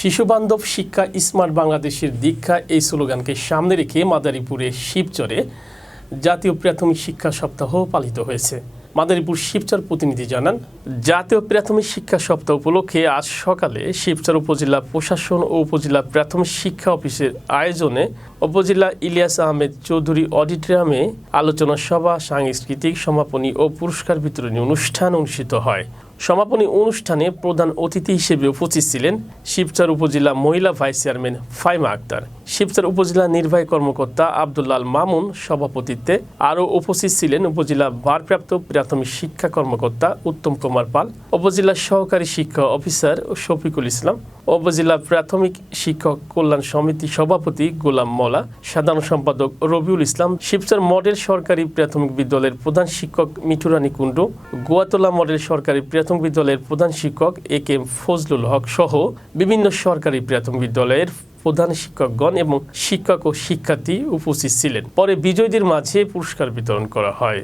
শিশুবান্ধব শিক্ষা স্মার্ট বাংলাদেশের দীক্ষা এই স্লোগানকে সামনে রেখে মাদারীপুরের শিবচরে জাতীয় প্রাথমিক শিক্ষা সপ্তাহ পালিত হয়েছে। মাদারীপুর শিবচর প্রতিনিধি জানান, জাতীয় প্রাথমিক শিক্ষা সপ্তাহ উপলক্ষে আজ সকালে শিবচর উপজেলা প্রশাসন ও উপজেলা প্রাথমিক শিক্ষা অফিসের আয়োজনে উপজেলা ইলিয়াস আহমেদ চৌধুরী অডিটোরিয়ামে আলোচনা সভা, সাংস্কৃতিক সমাপনী ও পুরস্কার বিতরণী অনুষ্ঠান অনুষ্ঠিত হয়। সমাপনী অনুষ্ঠানে প্রধান অতিথি হিসেবে উপস্থিত ছিলেন শিবচর উপজেলা মহিলা ভাইস চেয়ারম্যান ফাইমা আক্তার, শিবচর উপজেলা নির্বাহী কর্মকর্তা আব্দুল্লাল মামুন সভাপতিত্বে। আরও উপস্থিত ছিলেন উপজেলা ভারপ্রাপ্ত প্রাথমিক শিক্ষা কর্মকর্তা উত্তম কুমার পাল, উপজেলা সহকারী শিক্ষা অফিসার শফিকুল ইসলাম, উপজেলা প্রাথমিক শিক্ষক কল্যাণ সমিতি সভাপতি গোলাম মওলা, সাধারণ সম্পাদক রবিউল ইসলাম, শিবচর মডেল সরকারি প্রাথমিক বিদ্যালয়ের প্রধান শিক্ষক মিঠুরানী কুণ্ডু, গোয়াতলা মডেল সরকারি প্রাথমিক বিদ্যালয়ের প্রধান শিক্ষক এ কে এম ফজলুল হক সহ বিভিন্ন সরকারি প্রাথমিক বিদ্যালয়ের প্রধান শিক্ষকগণ এবং শিক্ষক ও শিক্ষার্থী উপস্থিত ছিলেন। পরে বিজয়ীদের মাঝে পুরস্কার বিতরণ করা হয়।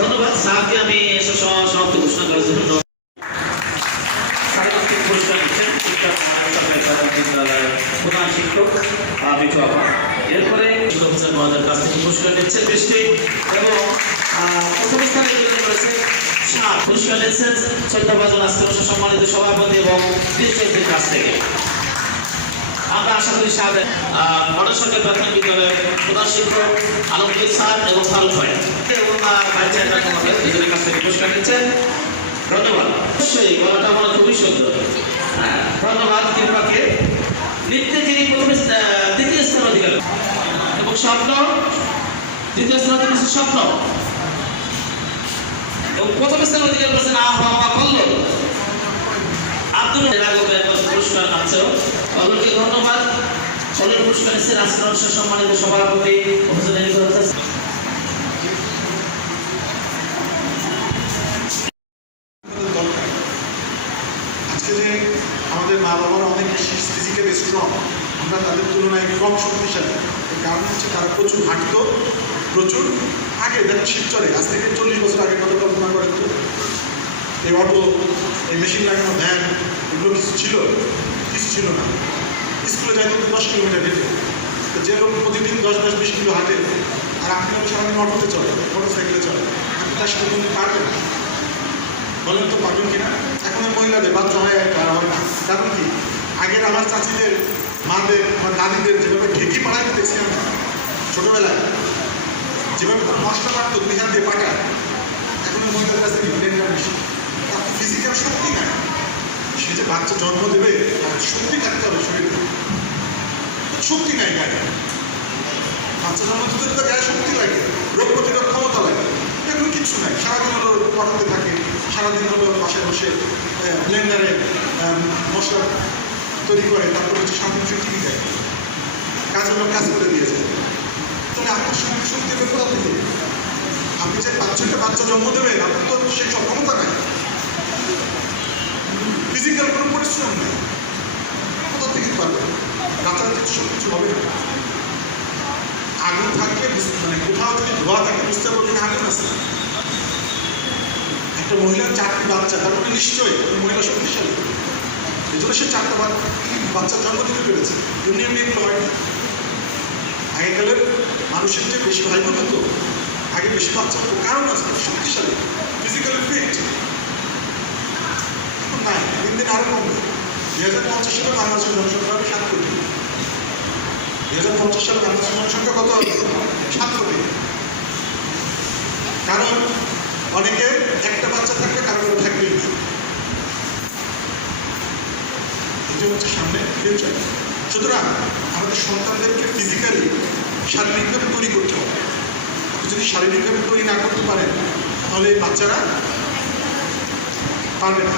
ধন্যবাদ স্যারকে। আমি সমাপ্ত ঘোষণা করার জন্য প্রধান শিক্ষক মিঠু আপা, এরপরে আমাদের কাছ থেকে পুরস্কার নিচ্ছেন বৃষ্টি এবং প্রথম স্থানে পুরস্কার নিচ্ছেন শ্রদ্ধাভাজন আজকে সম্মানিত সভাপতি এবং দৃশ্যের কাছ থেকে। আমরা আশা করি সাথে মডেল সরকারি প্রাথমিক বিদ্যালয়ের প্রধান শিক্ষক আলমগীর স্যার এবং ফারুক ভাই এবং ভাইস চেয়ারম্যান দুজনের কাছ থেকে পুরস্কার নিচ্ছেন। ধন্যবাদ। অবশ্যই গলাটা আমার খুবই সুন্দর। ধন্যবাদ কৃপাকে। নৃত্যে যিনি প্রথমে দ্বিতীয় স্থান অধিকার এবং স্বপ্ন দ্বিতীয় স্থান অধিকার স্বপ্ন এবং প্রথম স্থান অধিকার করেছেন কল্লোল আব্দুল পুরস্কার আছে। কল্লোলকে ধন্যবাদ। কল্লোল পুরস্কার নিচ্ছেন আজকের অনুষ্ঠানে সম্মানিত সভাপতি আমাদের মা বাবারা অনেক বেশি ফিজিক্যালি স্ট্রং, আমরা তাদের তুলনায় কম শক্তিশালী। কারণ হচ্ছে তারা প্রচুর হাঁটত, প্রচুর আগে দেখো শিবচরে আজ থেকে 40 বছর আগে কথা কল্পনা করেন তো এই অটো, এই মেশিন লাগানো ভ্যান, এগুলো কিছু ছিল না। স্কুলে যাইতে 10 কিলোমিটার হেঁটে, তো যে লোক প্রতিদিন 10-20 কিলো হাঁটে আর আপনার সারাদিন অটোতে চলে, মোটর সাইকেলে চলে, আপনি তার সাথে কিন্তু পারবেন না। বলেন তো পারবেন কিনা? এখন মহিলাদের বাচ্চা হয় আর হয় না। কারণ কি? আগের আমার চাচিদের, মাদের, আমার দাদিদের যেভাবে ঢেকি পাড়াইতে দেখছি আমরা ছোটোবেলায়, যেভাবে তারা মশলা পারত 2 হাত দিয়ে পাকা, এখন মহিলাদের কাছে ব্লেন্ডার বেশি। তার ফিজিক্যাল শক্তি নাই। সে যে বাচ্চা জন্ম দেবে তার শক্তি থাকতে হবে শরীরে, শক্তি নাই গায়ে। বাচ্চা জন্ম দিতে তো গায়ে শক্তি লাগে, রোগ প্রতিরোধ ক্ষমতা লাগে, এগুলো কিচ্ছু নাই। সারাদিন হলো পড়াতে থাকে, সারাদিন হলো বাসায় বসে ব্লেন্ডারে মশলা তৈরি করে, তারপর হচ্ছে সারাদিন টিভি দেয়, কাজগুলো কাজ করে দিয়েছে। তাহলে আপনার শরীর শক্তি বের কোথা থেকে? আপনি যে বাচ্চা জন্ম দেবেন, আপনার তো সেই সক্ষমতা নাই, ফিজিক্যাল কোনো পরিশ্রম নেই, কোথা থেকে পারবেন? রাতারাতি সব কিছু হবে না। আগুন থাকলে মানে কোথাও যদি ধোয়া থাকে বুঝতে পারবেন আগুন আছে। একটা মহিলার 4টি বাচ্চা, তারপরে নিশ্চয়ই মহিলা শক্তিশালী, এই জন্য সে 4টা বাচ্চা জন্ম দিতে পেরেছে। এমনি এগুলো হয় না। আগেকালের মানুষের যে বেশি ভাই বোন হতো, আগে বেশি বাচ্চা হতো, কারণ আছে শক্তিশালী, ফিজিক্যালি ফিট। এখন নাই, দিন আরো কমবে। 2050 সালে বাংলাদেশের জনসংখ্যা হবে 7 কোটি। 2050 সালে বাংলাদেশের জনসংখ্যা কত হবে? 7 কোটি। কারণ অনেকে একটা বাচ্চা থাকবে, কারো থাকবেই না। এটা হচ্ছে সামনে ফিউচার। সুতরাং আমাদের সন্তানদেরকে ফিজিক্যালি, শারীরিকভাবে তৈরি করতে হবে। আপনি যদি শারীরিকভাবে তৈরি না করতে পারেন তাহলে এই বাচ্চারা পারবে না।